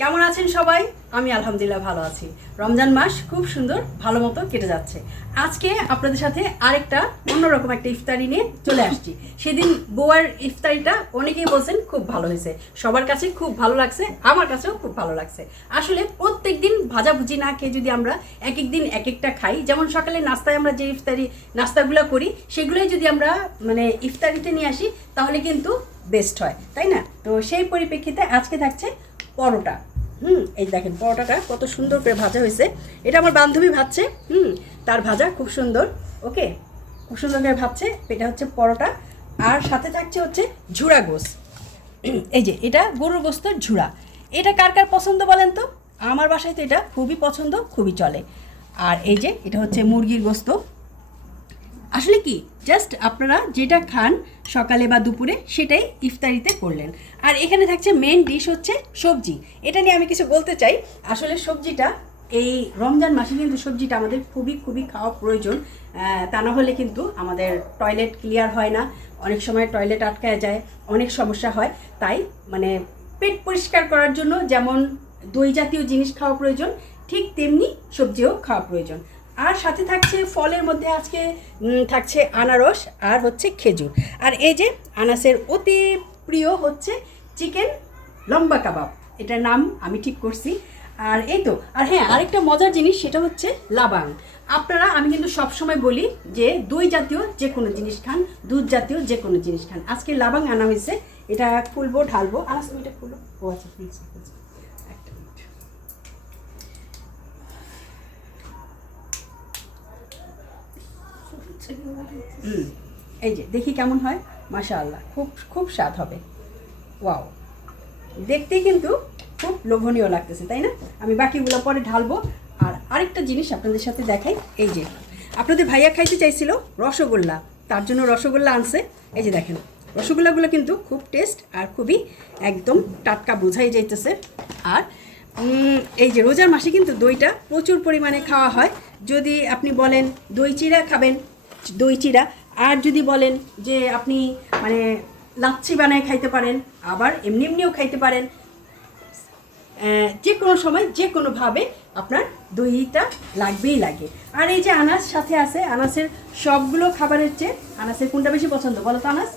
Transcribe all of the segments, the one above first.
কেমন আছেন সবাই? আমি আলহামদুলিল্লাহ ভালো আছি। রমজান মাস খুব সুন্দর ভালো মতো কেটে যাচ্ছে। আজকে আপনাদের সাথে আরেকটা অন্যরকম একটা ইফতারি নিয়ে চলে আসছি। সেদিন গোয়ার ইফতারিটা অনেকেই বলছেন খুব ভালো হয়েছে, সবার কাছে খুব ভালো লাগছে, আমার কাছেও খুব ভালো লাগছে। আসলে প্রত্যেক দিন ভাজাভুজি না খেয়ে যদি আমরা এক এক দিন এক একটা খাই, যেমন সকালে নাস্তায় আমরা যে ইফতারি নাস্তাগুলো করি সেগুলোই যদি আমরা ইফতারিতে নিয়ে আসি তাহলে কিন্তু বেস্ট হয়, তাই না? তো সেই পরিপ্রেক্ষিতে আজকে থাকছে পরোটা। এই দেখেন পরোটাটা কত সুন্দর করে ভাজা হয়েছে। এটা আমার বান্ধবী ভাজছে। তার ভাজা খুব সুন্দর। ওকে, খুব সুন্দর করে ভাজছে। এটা হচ্ছে পরোটা, আর সাথে থাকছে হচ্ছে ঝুড়া গোস। এই যে এটা গরুর গোস্তের ঝুড়া। এটা কার কার পছন্দ বলেন তো? আমার বাসায় তো এটা খুবই পছন্দ, খুবই চলে। আর এই যে এটা হচ্ছে মুরগির গোস্ত। আসলে কি জাস্ট আপনারা যেটা খান সকালে বা দুপুরে সেটাই ইফতারিতে করলেন। আর এখানে থাকছে মেন ডিশ হচ্ছে সবজি। এটা নিয়ে আমি কিছু বলতে চাই। আসলে সবজিটা এই রমজান মাসে কিন্তু সবজিটা আমাদের খুবই খুবই খাওয়া প্রয়োজন। তা না হলে কিন্তু আমাদের টয়লেট ক্লিয়ার হয় না, অনেক সময় টয়লেট আটকায় যায়, অনেক সমস্যা হয়। তাই পেট পরিষ্কার করার জন্য যেমন দই জাতীয় জিনিস খাওয়া প্রয়োজন, ঠিক তেমনি সবজিও খাওয়া প্রয়োজন। আর সাথে থাকছে ফলের মধ্যে আজকে থাকছে আনারস আর হচ্ছে খেজুর। আর এই যে আনাসের অতি প্রিয় হচ্ছে চিকেন লম্বা কাবাব, এটার নাম আমি ঠিক করছি। আর এই তো, আর হ্যাঁ আরেকটা মজার জিনিস সেটা হচ্ছে লাবাং। আপনারা, আমি কিন্তু সবসময় বলি যে দই জাতীয় যে কোনো জিনিস খান, দুধ জাতীয় যে কোনো জিনিস খান। আজকে লাবাং আনা হয়েছে, এটা খুলবো ঢালবো। আনাস তুমি এটা খুলো। ও আচ্ছা, একটা মিনিট। এই যে দেখি কেমন হয়। মাশাআল্লাহ, খুব খুব স্বাদ হবে। ওয়াও, দেখতে কিন্তু খুব লোভনীয় লাগতেছে, তাই না? আমি বাকিগুলো পরে ঢালবো। আর আরেকটা জিনিস আপনাদের সাথে দেখাই। এই যে আপনাদের ভাইয়া খাইতে চাইছিল রসগোল্লা, তার জন্য রসগোল্লা আনছে। এই যে দেখেন রসগোল্লাগুলো কিন্তু খুব টেস্ট আর খুবই একদম টাটকা বোঝাই যাইতেছে। আর এই যে রোজার মাসে কিন্তু দইটা প্রচুর পরিমাণে খাওয়া হয়। যদি আপনি বলেন দই চিড়া খাবেন, দই চিড়া। আর যদি বলেন যে আপনি লাচ্ছি বানায় খাইতে পারেন, আবার এমনি এমনিও খাইতে পারেন। যে কোনো সময় যে কোনোভাবে আপনার দইটা লাগবেই লাগে। আর এই যে আনাস সাথে আছে, আনাসের সবগুলো খাবারের চেয়ে আনাসের কোনটা বেশি পছন্দ বলো তো আনাস?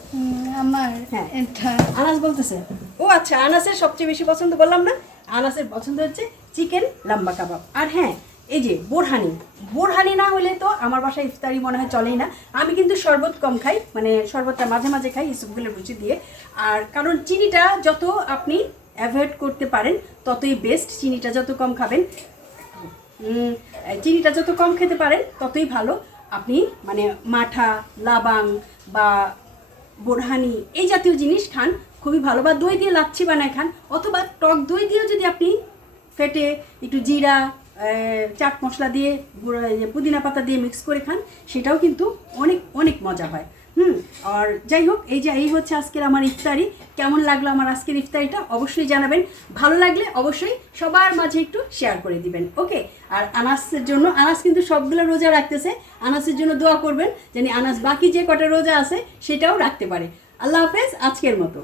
আমার হ্যাঁ, এটা আনাস বলতেছে। ও আচ্ছা, আনাসের সবচেয়ে বেশি পছন্দ বললাম না? আনাসের পছন্দ হচ্ছে চিকেন লম্বা কাবাব। আর হ্যাঁ, এই যে বোরহানি না হলে তো আমার বাসায় ইফতারি মনে হয় চলেই না। আমি কিন্তু শরবত কম খাই, শরবতটা মাঝে মাঝে খাই ইসবগুলের রুচি দিয়ে। আর কারণ চিনিটা যত আপনি অ্যাভয়েড করতে পারেন ততই বেস্ট। চিনিটা যত কম খাবেন, চিনিটা যত কম খেতে পারেন ততই ভালো। আপনি মাঠা, লাবাং বা বোরহানি এই জাতীয় জিনিস খান, খুবই ভালো। বা দই দিয়ে লাচ্ছি বানায় খান, অথবা টক দই দিয়েও যদি আপনি ফেটে একটু জিরা, চাট মশলা দিয়ে, পুদিনা পাতা দিয়ে মিক্স করে খান, সেটাও কিন্তু অনেক অনেক মজা হয়। আর যাই হোক, এই হচ্ছে আজকের আমার ইফতারি। কেমন লাগলো আমার আজকের ইফতারিটা অবশ্যই জানাবেন। ভালো লাগলে অবশ্যই সবার মাঝে একটু শেয়ার করে দিবেন। ওকে, আর আনাসের জন্য, আনাস কিন্তু সবগুলো রোজা রাখতেছে, আনাসের জন্য দোয়া করবেন যেন আনাস বাকি যে কটা রোজা আছে সেটাও রাখতে পারে। আল্লাহ হাফেজ আজকের মতো।